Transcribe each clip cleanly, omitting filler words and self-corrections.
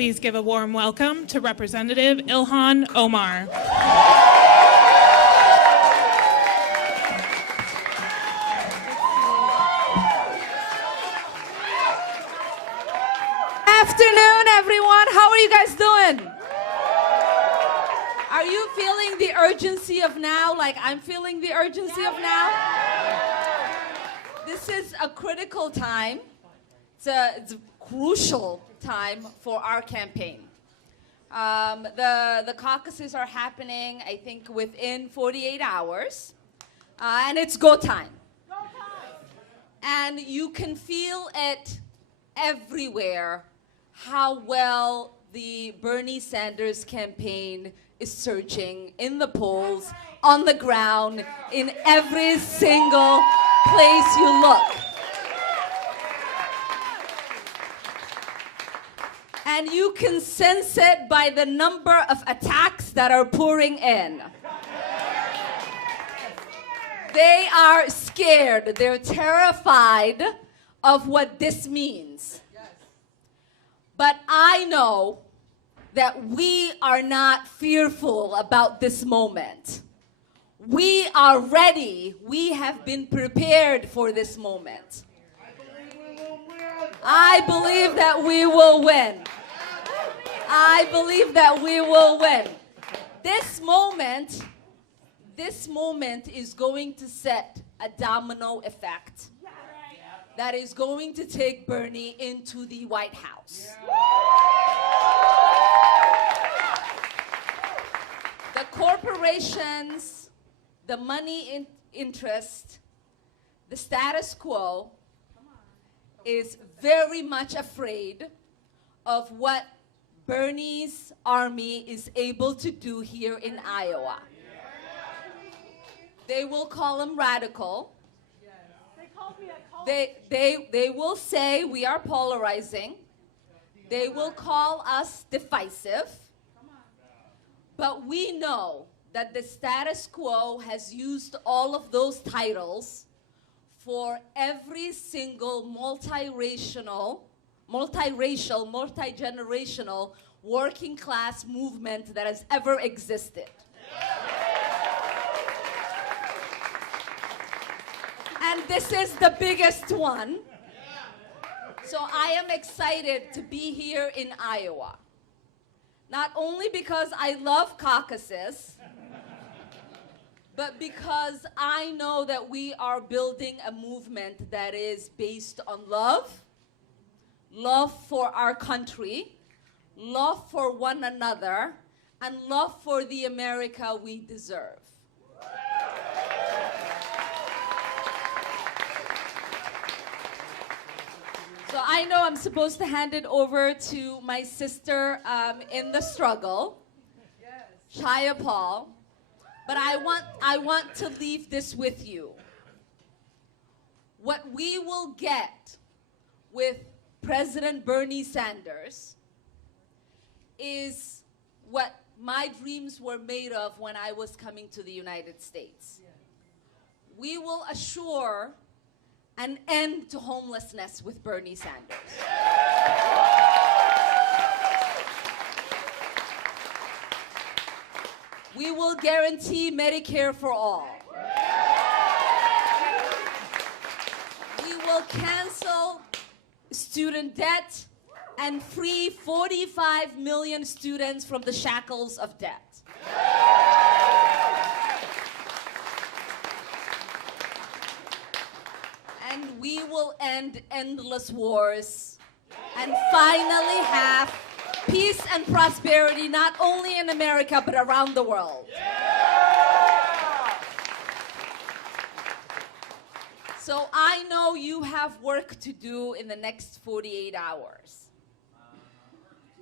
please give a warm welcome to Representative Ilhan Omar. Afternoon, everyone. How are you guys doing? Are you feeling the urgency of now, like I'm feeling the urgency of now? This is a critical time. It's a crucial time for our campaign. The caucuses are happening, I think, within 48 hours. And it's go time. And you can feel it everywhere, how well the Bernie Sanders campaign is surging in the polls, on the ground, in every single place you look. And you can sense it by the number of attacks that are pouring in. They are scared. They're terrified of what this means. But I know that we are not fearful about this moment. We are ready. We have been prepared for this moment. I believe that we will win. I believe that we will win. This moment is going to set a domino effect that is going to take Bernie into the White House. The corporations, the money interest, the status quo is very much afraid of what Bernie's army is able to do here in Iowa. They will call him radical. They will say we are polarizing. They will call us divisive. But we know that the status quo has used all of those titles for every single multiracial, multi-generational working class movement that has ever existed. And this is the biggest one. So I am excited to be here in Iowa. Not only because I love caucuses, but because I know that we are building a movement that is based on love, love for our country, love for one another, and love for the America we deserve. So I know I'm supposed to hand it over to my sister in the struggle, Shia Paul, but I want to leave this with you. What we will get with President Bernie Sanders is what my dreams were made of when I was coming to the United States. We will assure an end to homelessness with Bernie Sanders. We will guarantee Medicare for all. We will cancel student debt and free 45 million students from the shackles of debt. And we will end endless wars and finally have peace and prosperity, not only in America, but around the world. So I know you have work to do in the next 48 hours.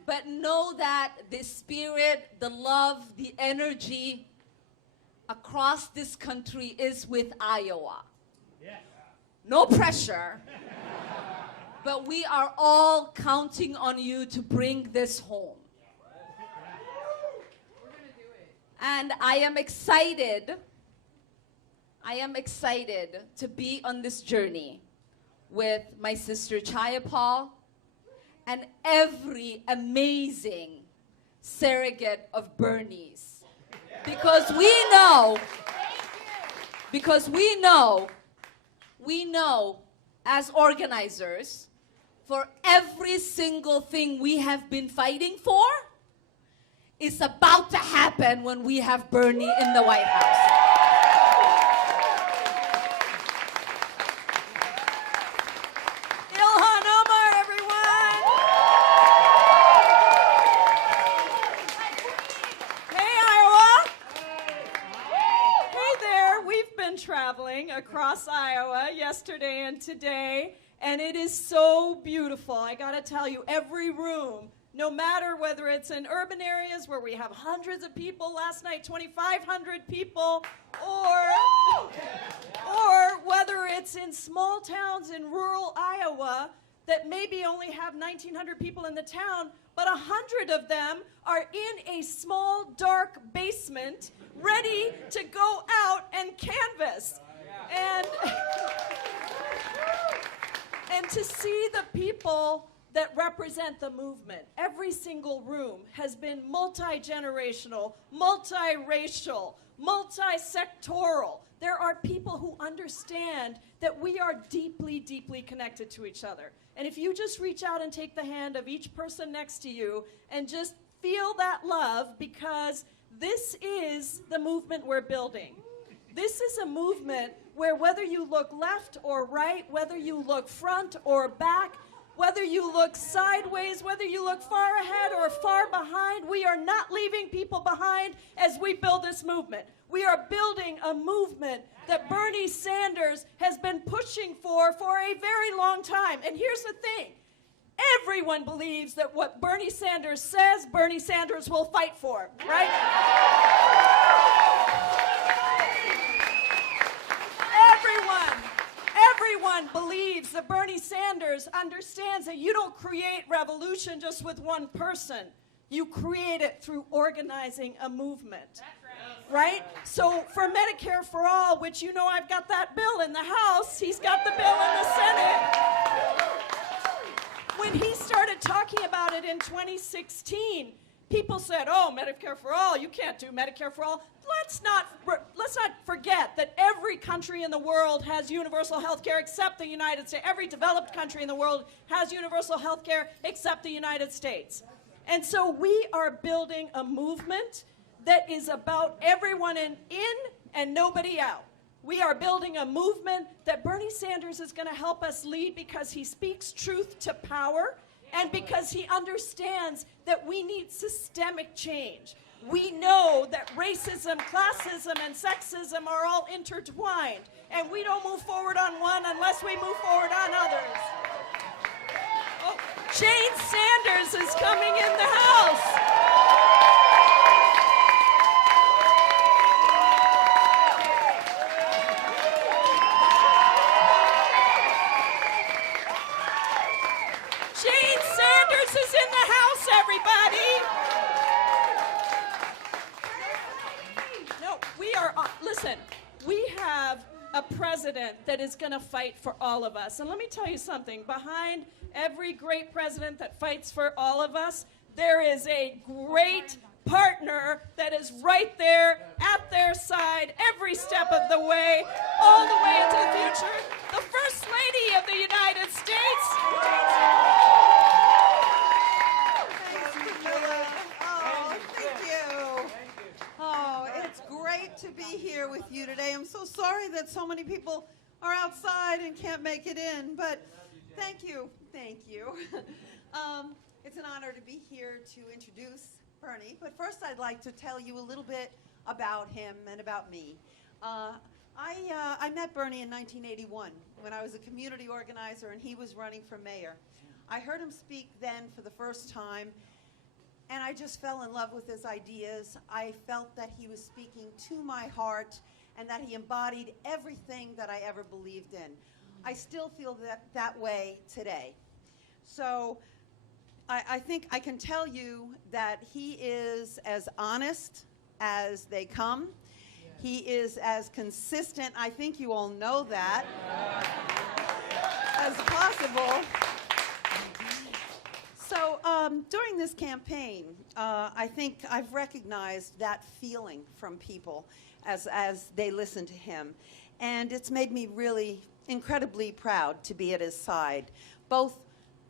But know that the spirit, the love, the energy across this country is with Iowa. No pressure, but we are all counting on you to bring this home. And I am excited to be on this journey with my sister Chaya Paul and every amazing surrogate of Bernie's. Because we know as organizers, for every single thing we have been fighting for is about to happen when we have Bernie in the White House. Ilhan Omar, everyone! Hey, Iowa! Hey there, we've been traveling across Iowa yesterday and today, and it is so beautiful. I gotta tell you, every room, no matter whether it's in urban areas where we have hundreds of people, last night 2,500 people, or whether it's in small towns in rural Iowa that maybe only have 1,900 people in the town, but 100 of them are in a small, dark basement ready to go out and canvass. And to see the people that represent the movement. Every single room has been multi-generational, multiracial, multi-sectoral. There are people who understand that we are deeply, deeply connected to each other. And if you just reach out and take the hand of each person next to you and just feel that love, because this is the movement we're building. This is a movement where whether you look left or right, whether you look front or back, whether you look sideways, whether you look far ahead or far behind, we are not leaving people behind as we build this movement. We are building a movement that Bernie Sanders has been pushing for a very long time. And here's the thing. Everyone believes that what Bernie Sanders says, Bernie Sanders will fight for, right? Everyone believes that Bernie Sanders understands that you don't create revolution just with one person. You create it through organizing a movement. Right? So for Medicare for All, which you know I've got that bill in the House, he's got the bill in the Senate. When he started talking about it in 2016, people said, oh, Medicare for All, you can't do Medicare for All. Let's not forget that every country in the world has universal health care except the United States. Every developed country in the world has universal health care except the United States. And so we are building a movement that is about everyone in and nobody out. We are building a movement that Bernie Sanders is going to help us lead because he speaks truth to power and because he understands that we need systemic change. We know that racism, classism, and sexism are all intertwined, and we don't move forward on one unless we move forward on others. Oh, Jane Sanders is coming in the house. Jane Sanders is in the house, everybody. Listen, we have a president that is going to fight for all of us. And let me tell you something. Behind every great president that fights for all of us, there is a great partner that is right there at their side every step of the way, all the way into the future. The First Lady of the United States. To be here with you today. I'm so sorry that so many people are outside and can't make it in, but thank you. It's an honor to be here to introduce Bernie, but first I'd like to tell you a little bit about him and about me. I met Bernie in 1981 when I was a community organizer and he was running for mayor. I heard him speak then for the first time, and I just fell in love with his ideas. I felt that he was speaking to my heart and that he embodied everything that I ever believed in. I still feel that way today. So I think I can tell you that he is as honest as they come. He is as consistent, I think you all know that, as possible. during this campaign, I think I've recognized that feeling from people as they listen to him. And it's made me really incredibly proud to be at his side, both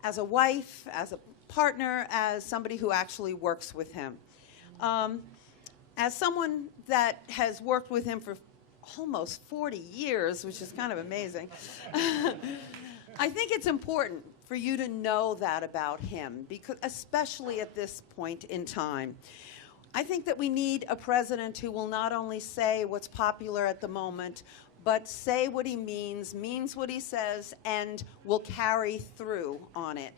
as a wife, as a partner, as somebody who actually works with him. As someone that has worked with him for almost 40 years, which is kind of amazing, I think it's important for you to know that about him, because especially at this point in time. I think that we need a president who will not only say what's popular at the moment, but say what he means what he says, and will carry through on it.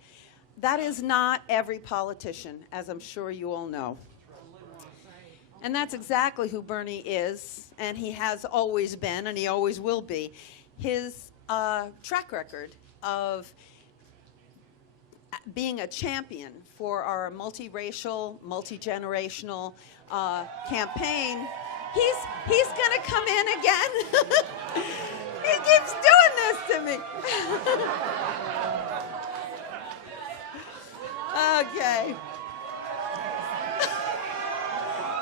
That is not every politician, as I'm sure you all know. And that's exactly who Bernie is, and he has always been, and he always will be. His track record of being a champion for our multiracial, multi-generational campaign, he's going to come in again. He keeps doing this to me. Okay.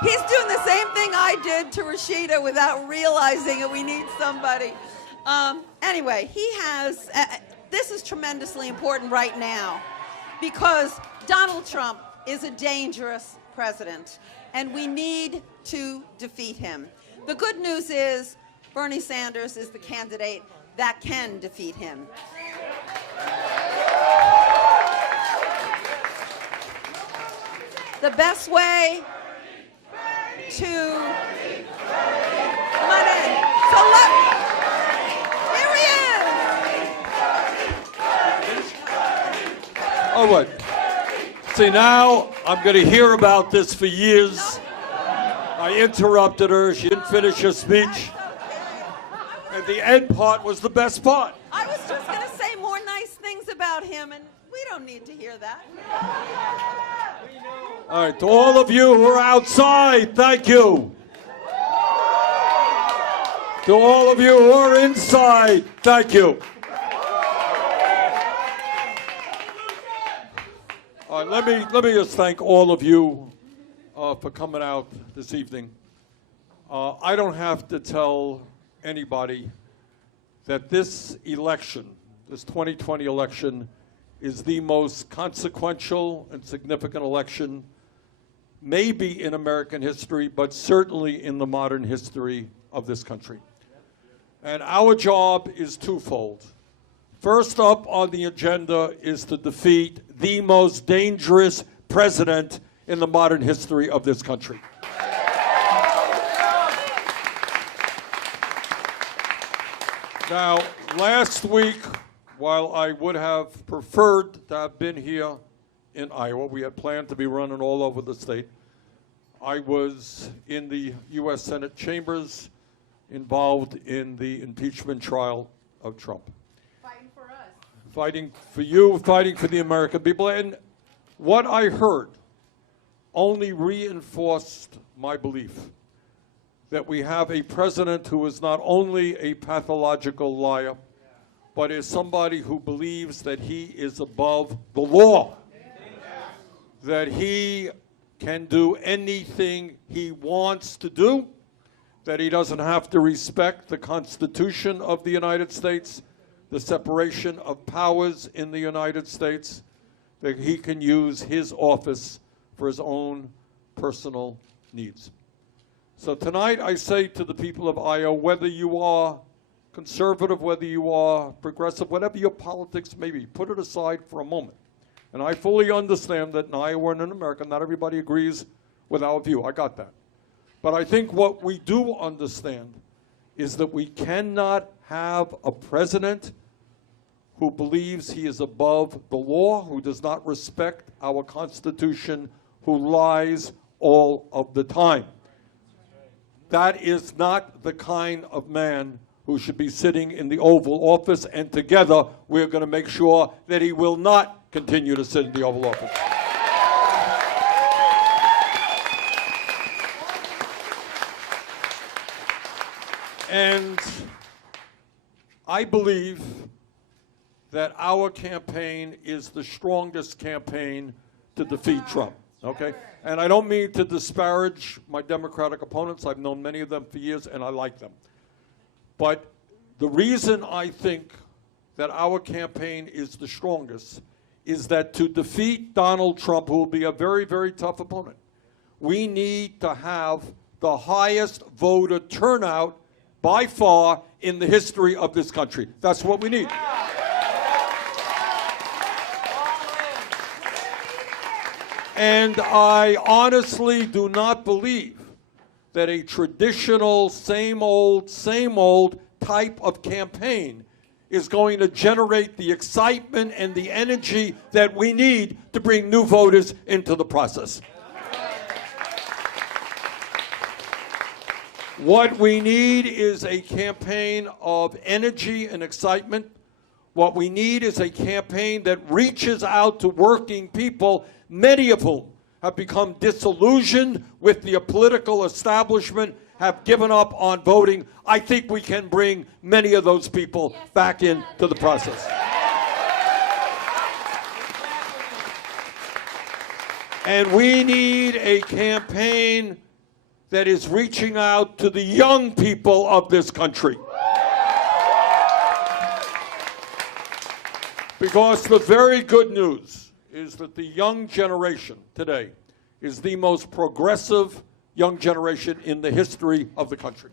He's doing the same thing I did to Rashida without realizing it. We need somebody. Anyway, he has, this is tremendously important right now because Donald Trump is a dangerous president, and we need to defeat him. The good news is Bernie Sanders is the candidate that can defeat him. The best way to come on in. So look, here he is. Oh, what? See, now I'm going to hear about this for years. I interrupted her. She didn't finish her speech. And the end part was the best part. I was just going to say more nice things about him, and we don't need to hear that. All right, to all of you who are outside, thank you. To all of you who are inside, thank you. All right, let me just thank all of you for coming out this evening. I don't have to tell anybody that this election, this 2020 election, is the most consequential and significant election maybe in American history, but certainly in the modern history of this country. And our job is twofold. First up on the agenda is to defeat the most dangerous president in the modern history of this country. Now, last week, while I would have preferred to have been here in Iowa, we had planned to be running all over the state. I was in the U.S. Senate chambers involved in the impeachment trial of Trump. Fighting for us. Fighting for you, fighting for the American people. And what I heard only reinforced my belief that we have a president who is not only a pathological liar, but is somebody who believes that he is above the law, that he can do anything he wants to do, that he doesn't have to respect the Constitution of the United States, the separation of powers in the United States, that he can use his office for his own personal needs. So tonight I say to the people of Iowa, whether you are conservative, whether you are progressive, whatever your politics may be, put it aside for a moment. And I fully understand that in Iowa and in America, not everybody agrees with our view. I got that. But I think what we do understand is that we cannot have a president who believes he is above the law, who does not respect our Constitution, who lies all of the time. That is not the kind of man who should be sitting in the Oval Office, and together we're going to make sure that he will not continue to sit in the Oval Office. And I believe that our campaign is the strongest campaign to defeat Trump, okay? And I don't mean to disparage my Democratic opponents. I've known many of them for years, and I like them. But the reason I think that our campaign is the strongest is that to defeat Donald Trump, who will be a very, very tough opponent, we need to have the highest voter turnout by far in the history of this country. That's what we need. And I honestly do not believe that a traditional same old type of campaign is going to generate the excitement and the energy that we need to bring new voters into the process. What we need is a campaign of energy and excitement. What we need is a campaign that reaches out to working people, many of whom have become disillusioned with the political establishment, have given up on voting. I think we can bring many of those people back into the process. And we need a campaign that is reaching out to the young people of this country. Because the very good news is that the young generation today is the most progressive young generation in the history of the country.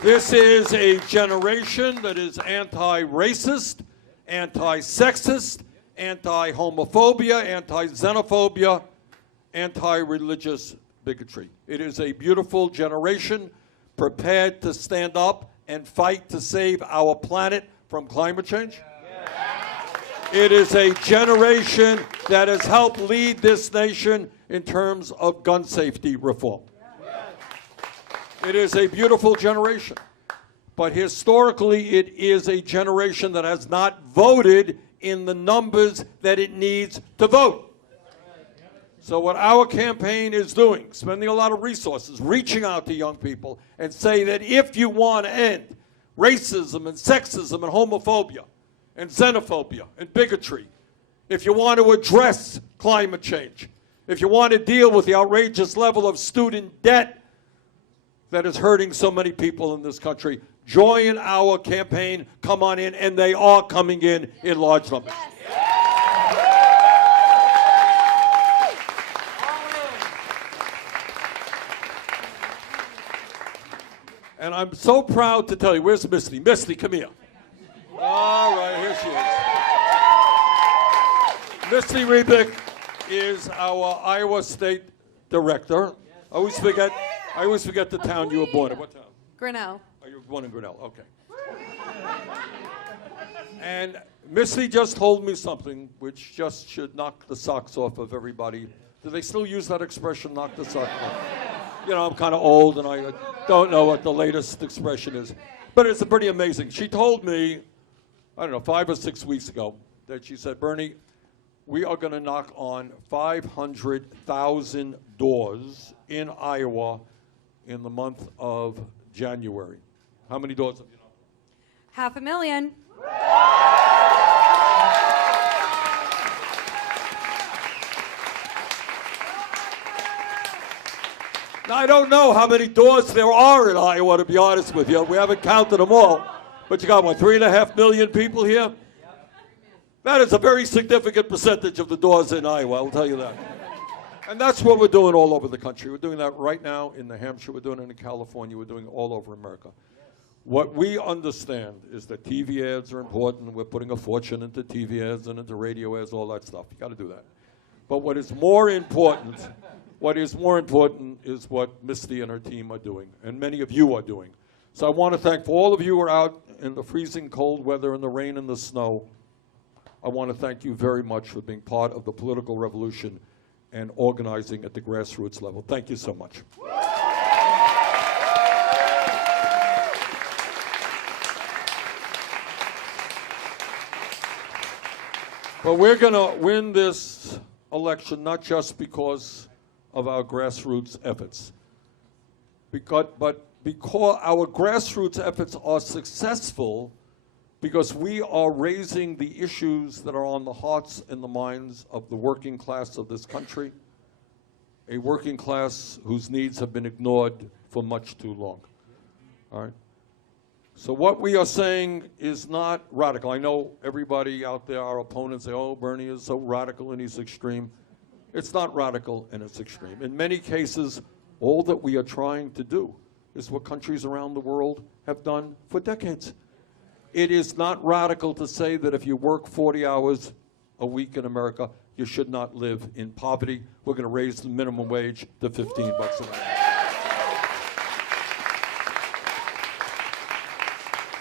This is a generation that is anti-racist, anti-sexist, anti-homophobia, anti-xenophobia, anti-religious bigotry. It is a beautiful generation prepared to stand up and fight to save our planet from climate change. It is a generation that has helped lead this nation in terms of gun safety reform. It is a beautiful generation. But historically, it is a generation that has not voted in the numbers that it needs to vote. So what our campaign is doing, spending a lot of resources, reaching out to young people and say that if you want to end racism and sexism and homophobia and xenophobia and bigotry, if you want to address climate change, if you want to deal with the outrageous level of student debt that is hurting so many people in this country, join our campaign, come on in, and they are coming in large numbers. And I'm so proud to tell you, where's Misty? Misty, come here. All right, here she is. Misty Rebick is our Iowa State Director. I always forget the town you were born in. What town? Grinnell. Oh, you were born in Grinnell, okay. And Misty just told me something which just should knock the socks off of everybody. Do they still use that expression, knock the socks off? You know, I'm kind of old and I don't know what the latest expression is. But it's pretty amazing. She told me, I don't know, 5 or 6 weeks ago, that she said, Bernie, we are going to knock on 500,000 doors in Iowa in the month of January. How many doors have you knocked on? 500,000. Now, I don't know how many doors there are in Iowa, to be honest with you. We haven't counted them all. But you got, what, 3.5 million people here? That is a very significant percentage of the doors in Iowa, I'll tell you that. And that's what we're doing all over the country. We're doing that right now in New Hampshire. We're doing it in California. We're doing it all over America. What we understand is that TV ads are important. We're putting a fortune into TV ads and into radio ads, all that stuff. You got to do that. But what is more important is what Misty and her team are doing, and many of you are doing. So I want to thank, for all of you who are out in the freezing cold weather, in the rain and the snow, I want to thank you very much for being part of the political revolution and organizing at the grassroots level. Thank you so much. But we're going to win this election not just because of our grassroots efforts, but because our grassroots efforts are successful because we are raising the issues that are on the hearts and the minds of the working class of this country, a working class whose needs have been ignored for much too long. All right? So what we are saying is not radical. I know everybody out there, our opponents, say, oh, Bernie is so radical and he's extreme. It's not radical and it's extreme. In many cases, all that we are trying to do is what countries around the world have done for decades. It is not radical to say that if you work 40 hours a week in America, you should not live in poverty. We're going to raise the minimum wage to $15 an hour.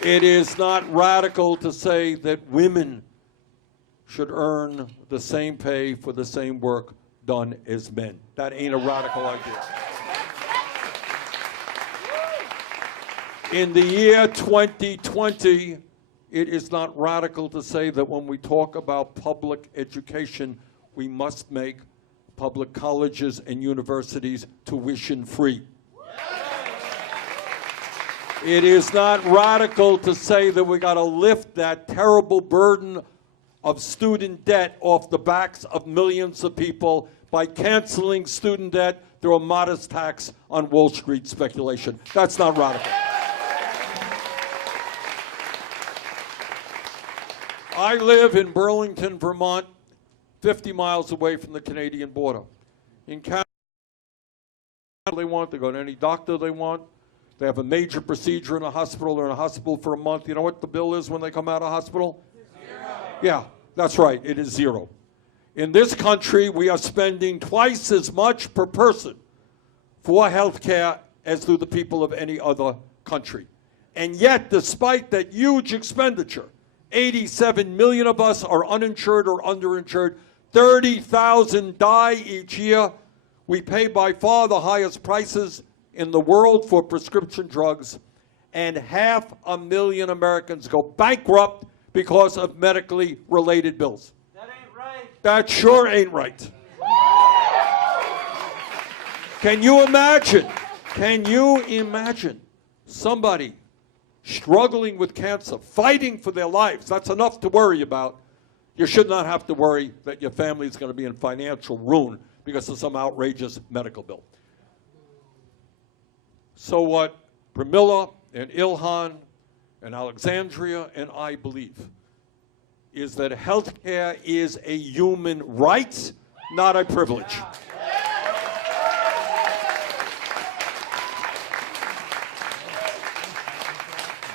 It is not radical to say that women should earn the same pay for the same work done as men. That ain't a radical idea. In the year 2020, it is not radical to say that when we talk about public education, we must make public colleges and universities tuition-free. It is not radical to say that we got to lift that terrible burden of student debt off the backs of millions of people by canceling student debt through a modest tax on Wall Street speculation. That's not radical. I live in Burlington, Vermont, 50 miles away from the Canadian border. In Canada, they want to go to any doctor they want. They have a major procedure in a hospital. They're in a hospital for a month. You know what the bill is when they come out of hospital? Zero. Yeah, that's right. It is zero. In this country, we are spending twice as much per person for health care as do the people of any other country. And yet, despite that huge expenditure, 87 million of us are uninsured or underinsured. 30,000 die each year. We pay by far the highest prices in the world for prescription drugs, and 500,000 Americans go bankrupt because of medically related bills. That ain't right. That sure ain't right. Can you imagine somebody struggling with cancer, fighting for their lives? That's enough to worry about. You should not have to worry that your family is going to be in financial ruin because of some outrageous medical bill. So what Pramila and Ilhan and Alexandria and I believe is that health care is a human right, not a privilege.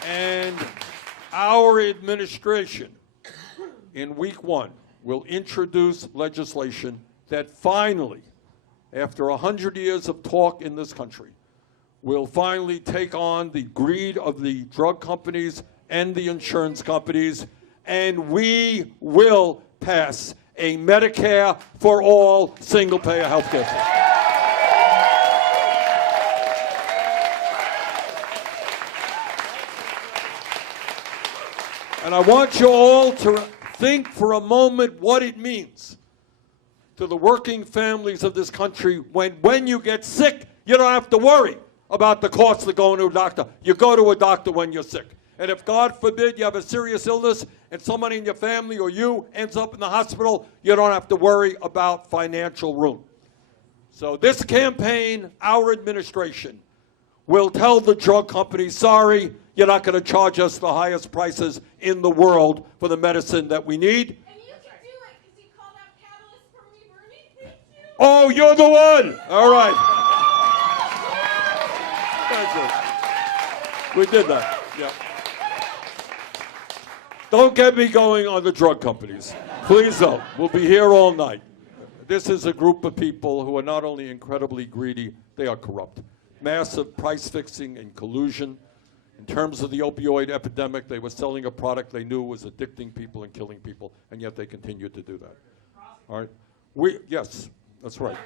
And our administration, in week 1, will introduce legislation that finally, after 100 years of talk in this country, will finally take on the greed of the drug companies and the insurance companies, and we will pass a Medicare for all single-payer health care system. And I want you all to think for a moment what it means to the working families of this country when you get sick, you don't have to worry about the cost of going to a doctor. You go to a doctor when you're sick. And if, God forbid, you have a serious illness and somebody in your family or you ends up in the hospital, you don't have to worry about financial ruin. So this campaign, our administration, will tell the drug companies, sorry, you're not going to charge us the highest prices in the world for the medicine that we need. And you can do it because you called out Catalyst for me, Bernie. Thank you. Oh, you're the one. All right. We did that. Yeah. Don't get me going on the drug companies. Please don't. We'll be here all night. This is a group of people who are not only incredibly greedy, they are corrupt. Massive price fixing and collusion. In terms of the opioid epidemic, they were selling a product they knew was addicting people and killing people, and yet they continued to do that. All right? Yes, that's right.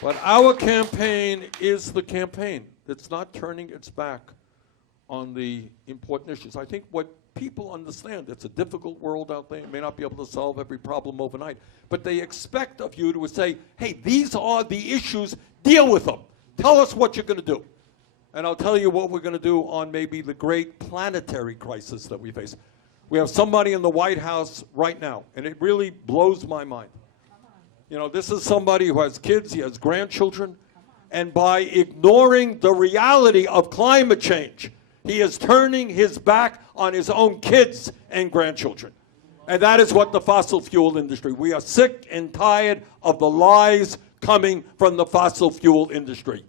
But our campaign is the campaign that's not turning its back on the important issues. I think what people understand, it's a difficult world out there. You may not be able to solve every problem overnight, but they expect of you to say, hey, these are the issues, deal with them. Tell us what you're going to do. And I'll tell you what we're going to do on maybe the great planetary crisis that we face. We have somebody in the White House right now, and it really blows my mind. You know, this is somebody who has kids, he has grandchildren, and by ignoring the reality of climate change, he is turning his back on his own kids and grandchildren. And that is what the fossil fuel industry. We are sick and tired of the lies coming from the fossil fuel industry.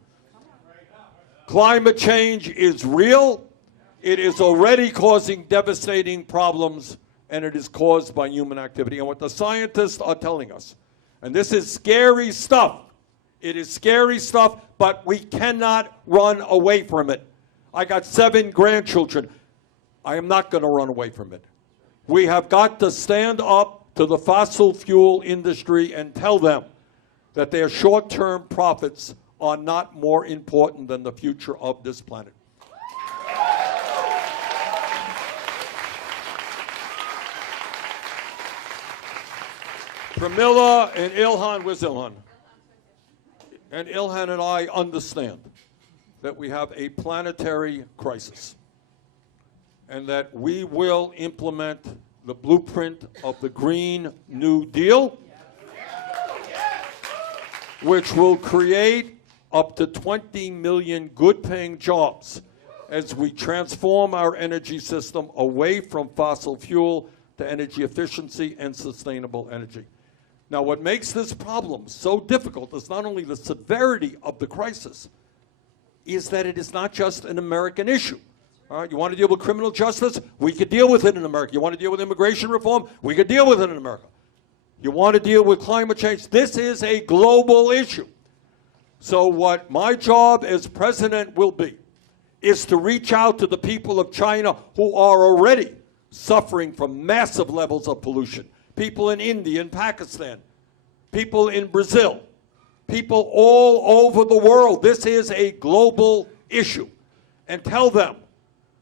Climate change is real. It is already causing devastating problems, and it is caused by human activity. And what the scientists are telling us, and this is scary stuff. It is scary stuff, but we cannot run away from it. I got 7 grandchildren. I am not going to run away from it. We have got to stand up to the fossil fuel industry and tell them that their short-term profits are not more important than the future of this planet. Pramila and Ilhan, where's Ilhan? And Ilhan and I understand that we have a planetary crisis and that we will implement the blueprint of the Green New Deal, which will create up to 20 million good-paying jobs as we transform our energy system away from fossil fuel to energy efficiency and sustainable energy. Now, what makes this problem so difficult is not only the severity of the crisis, is that it is not just an American issue. All right, you want to deal with criminal justice? We could deal with it in America. You want to deal with immigration reform? We could deal with it in America. You want to deal with climate change? This is a global issue. So what my job as president will be is to reach out to the people of China who are already suffering from massive levels of pollution. People in India and Pakistan, people in Brazil, people all over the world. This is a global issue. And tell them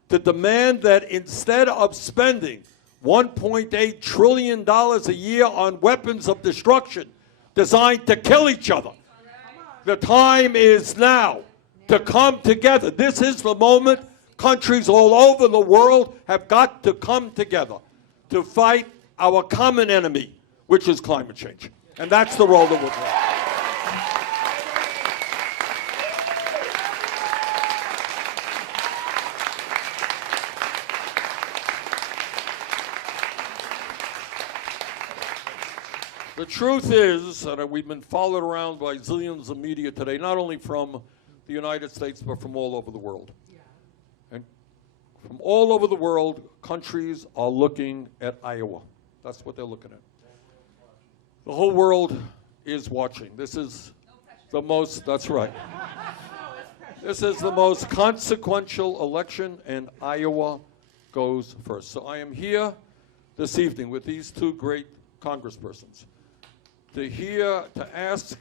to demand that instead of spending $1.8 trillion a year on weapons of destruction designed to kill each other, the time is now to come together. This is the moment. Countries all over the world have got to come together to fight our common enemy, which is climate change. And that's the role that we're playing. The truth is that we've been followed around by zillions of media today, not only from the United States, but from all over the world. And from all over the world, countries are looking at Iowa. That's what they're looking at. The whole world is watching. This is the most, that's right. This is the most consequential election, and Iowa goes first. So I am here this evening with these 2 great congresspersons to ask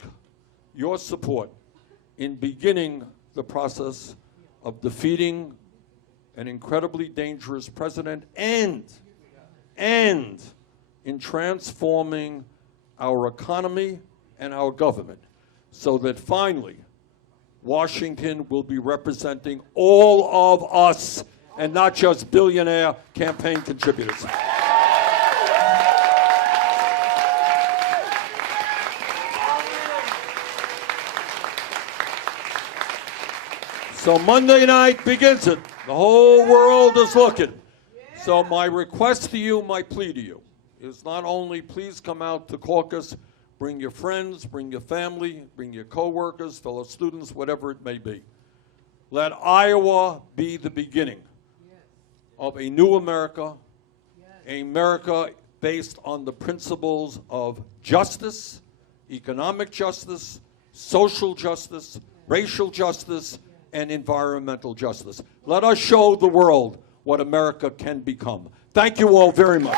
your support in beginning the process of defeating an incredibly dangerous president and in transforming our economy and our government so that finally Washington will be representing all of us and not just billionaire campaign contributors. So Monday night begins it. The whole world is looking. So my request to you, my plea to you, is not only please come out to caucus, bring your friends, bring your family, bring your coworkers, fellow students, whatever it may be. Let Iowa be the beginning of a new America, an America based on the principles of justice, economic justice, social justice, racial justice, and environmental justice. Let us show the world what America can become. Thank you all very much.